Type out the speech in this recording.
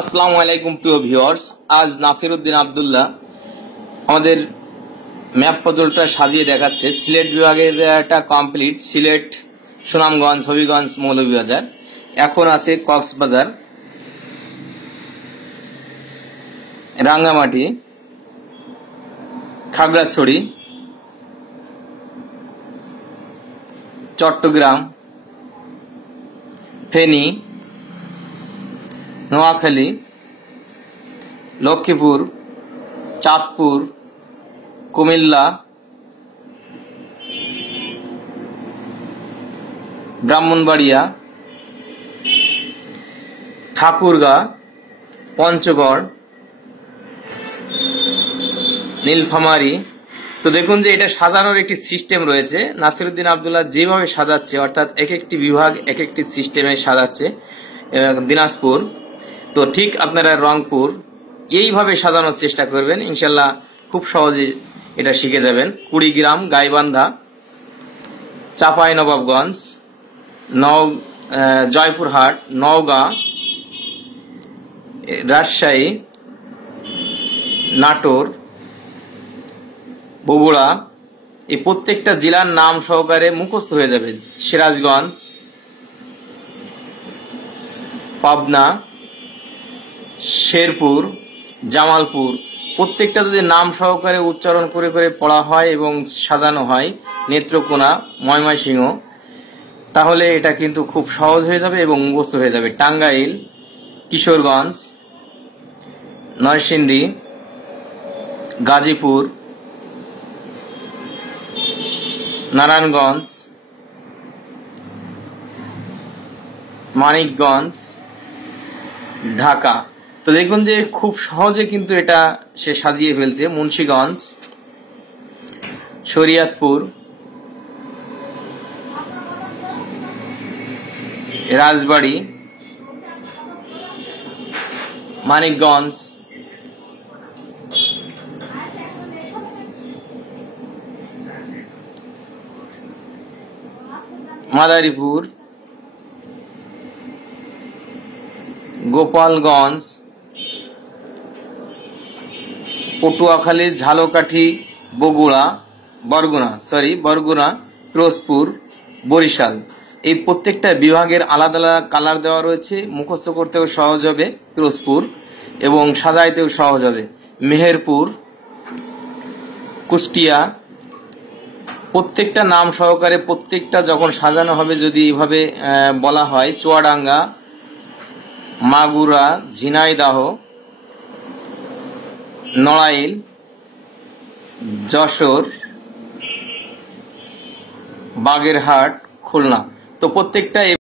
আসসালামু আলাইকুম প্রিয় ভিউয়ার্স, আজ নাসিরউদ্দিন আব্দুল্লাহ আমাদের ম্যাপ পজলটা সাজিয়ে দেখাচ্ছে। সিলেট বিভাগের একটা কমপ্লিট, সিলেট, সুনামগঞ্জ, হবিগঞ্জ, মৌলভীবাজার। এখন আছে কক্সবাজার, রাঙ্গামাটি, খাগড়াছড়ি, চট্টগ্রাম, ফেনী, নোয়াখালী, লক্ষ্মীপুর, চাঁদপুর, কুমিল্লা, ব্রাহ্মণবাড়িয়া, ঠাকুরগাঁ, পঞ্চগড়, নীলফামারী। তো দেখুন যে এটা সাজানোর একটি সিস্টেম রয়েছে। নাসিরউদ্দিন আব্দুল্লাহ যেভাবে সাজাচ্ছে, অর্থাৎ এক একটি বিভাগ এক একটি সিস্টেমে সাজাচ্ছে। দিনাজপুর, তো ঠিক আপনারা রংপুর এইভাবে সাজানোর চেষ্টা করবেন, ইনশাল্লাহ খুব সহজে এটা শিখে যাবেন। কুড়িগ্রাম, গাইবান্ধা, চাঁপাইনবাবগঞ্জ, জয়পুরহাট, নওগাঁ, রাজশাহী, নাটোর, বগুড়া, এই প্রত্যেকটা জেলার নাম সহকারে মুখস্থ হয়ে যাবে। সিরাজগঞ্জ, পাবনা, শেরপুর, জামালপুর, প্রত্যেকটা যদি নাম সহকারে উচ্চারণ করে করে পড়া হয় এবং সাজানো হয়, নেত্রকোনা, ময়মনসিংহ, তাহলে এটা কিন্তু খুব সহজ হয়ে যাবে এবং মুখস্থ হয়ে যাবে। টাঙ্গাইল, কিশোরগঞ্জ, নরসিংদী, গাজীপুর, নারায়ণগঞ্জ, মানিকগঞ্জ, ঢাকা। তো দেখুন যে খুব সহজে কিন্তু এটা সে সাজিয়ে ফেলছে। মুন্সিগঞ্জ, শরীয়তপুর, রাজবাড়ী, মানিকগঞ্জ, মাদারীপুর, গোপালগঞ্জ, পটুয়াখালী, ঝালকাঠি, বরগুনা, পিরোজপুর, বরিশাল। এই প্রত্যেকটা বিভাগের আলাদা আলাদা কালার দেওয়া রয়েছে, মুখস্থ করতেও সহজ হবে পিরোজপুর এবং সাজাইতেও সহজ হবে। মেহেরপুর, কুষ্টিয়া, প্রত্যেকটা নাম সহকারে প্রত্যেকটা যখন সাজানো হবে, যদি এইভাবে বলা হয়, চুয়াডাঙ্গা, মাগুরা, ঝিনাইদহ, নড়াইল, যশোর, বাগেরহাট, খুলনা, তো প্রত্যেকটা